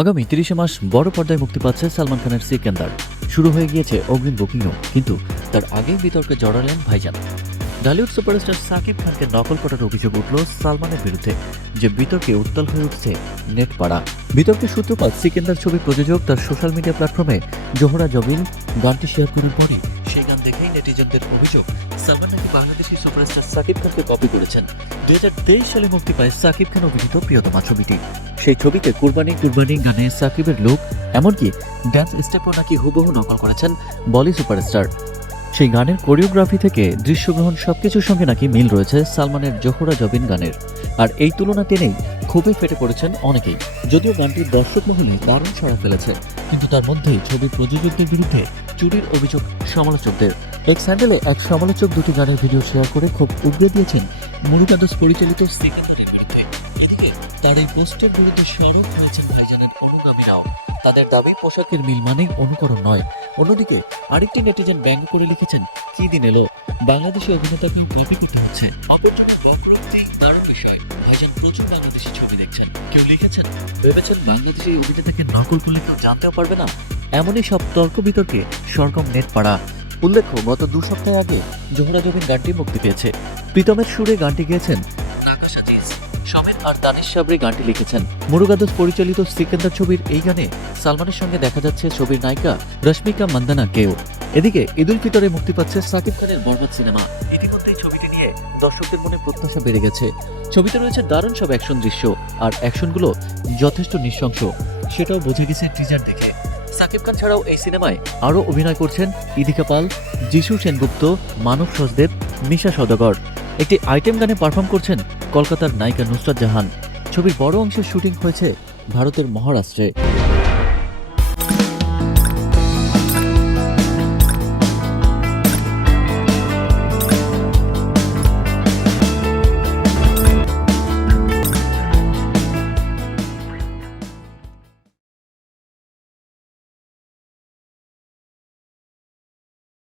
আগামী তিরিশে মাস বড় পর্দায় মুক্তি পাচ্ছে সালমান খানের সিকেন্দার। শুরু হয়ে গিয়েছে অগ্রিম বুকিংও কিন্তু তার আগেই বিতর্কে জড়ালেন ভাইজান। ডালিউড সুপারস্টার সাকিব খানকে নকল করার অভিযোগ উঠল সালমানের বিরুদ্ধে, যে বিতর্কে উত্তাল হয়ে উঠছে নেট পাড়া বিতর্কের সূত্রপাত, সিকেন্দার ছবি প্রযোজক তার সোশ্যাল মিডিয়া প্ল্যাটফর্মে জোহরা জবিন, গানটি শেয়ার করার পরই সেই গান দেখেই নেটিজনদের অভিযোগ, সালমান নাকি বাংলাদেশি সুপারস্টার সাকিব খানকে কপি করেছেন। দুই হাজার তেইশ সালে মুক্তি পায় সাকিব খান অভিনীত প্রিয়তমা ছবিটি। সেই ছবিতে কুরবানি কুরবানি গানে সাকিবের লুক এমনকি ড্যান্স স্টেপও নাকি হুবহু নকল করেছেন বলি সুপারস্টার। সেই গানের কোরিওগ্রাফি থেকে দৃশ্যগ্রহণ সবকিছুর সঙ্গে নাকি মিল রয়েছে সালমানের জোহরা জবিন গানের। আর এই তুলনা টেনেই খুবই ফেটে পড়েছেন অনেকেই। যদিও গানটি দর্শক মহলে দারুণ সাড়া ফেলেছে, কিন্তু তার মধ্যেই ছবি প্রযোজকদের বিরুদ্ধে চুরির অভিযোগ সমালোচকদের। এক স্যান্ডেলে এক সমালোচক দুটি গানের ভিডিও শেয়ার করে খুব উগড়ে দিয়েছেন মুরুগাদোস পরিচালিত এদিকে তার এই পোস্টের বিরুদ্ধে সরব হয়েছেন ভাইজানের অনুগামীরাও তাদের দাবি, পোশাকের মিল মানেই অনুকরণ নয়। অন্যদিকে, আরেকটি নেটিজেন ব্যঙ্গ করে লিখেছেন, কি দিন এলো? বাংলাদেশি অভিনেতাকে কপি করতে হচ্ছে অথচ তার বিষয়, ভাইজান প্রচুর বাংলাদেশি ছবি দেখছেন। কেউ লিখেছেন, ভেবেছেন বাংলাদেশি অভিনেতাকে নকল করলে কেউ জানতেও পারবে না? এমনই সব তর্ক বিতর্কে সরগম নেট পাড়া উল্লেখ্য, গত দু সপ্তাহ আগে জোহরা জবিন গানটি মুক্তি পেয়েছে। প্রীতমের সুরে গানটি গেয়েছেন সমেত আর দানিশ সাবরি গানটি লিখেছেন। মুরুগাদোস পরিচালিত সিকেন্দার ছবির এই গানে সালমানের সঙ্গে দেখা যাচ্ছে ছবির নায়িকা রশ্মিকা মান্দানা কেও এদিকে ঈদুল ফিতরে মুক্তি পাচ্ছে সাকিব খানের বরবাদ সিনেমা। ইতিমধ্যেই ছবিটি নিয়ে দর্শকদের মনে প্রত্যাশা বেড়ে গেছে। ছবিতে রয়েছে দারুণ সব অ্যাকশন দৃশ্য আর অ্যাকশনগুলো যথেষ্ট নৃশংস। সেটাও বুঝে গেছে টিজার দেখে। সাকিব খান ছাড়াও এই সিনেমায় আরও অভিনয় করছেন ইদিকা পাল, যিশু সেনগুপ্ত, মানব সচদেব মিশা সদাগর। একটি আইটেম গানে পারফর্ম করছেন কলকাতার নায়িকা নুসরাত জাহান। ছবির বড় অংশের শুটিং হয়েছে ভারতের মহারাষ্ট্রে।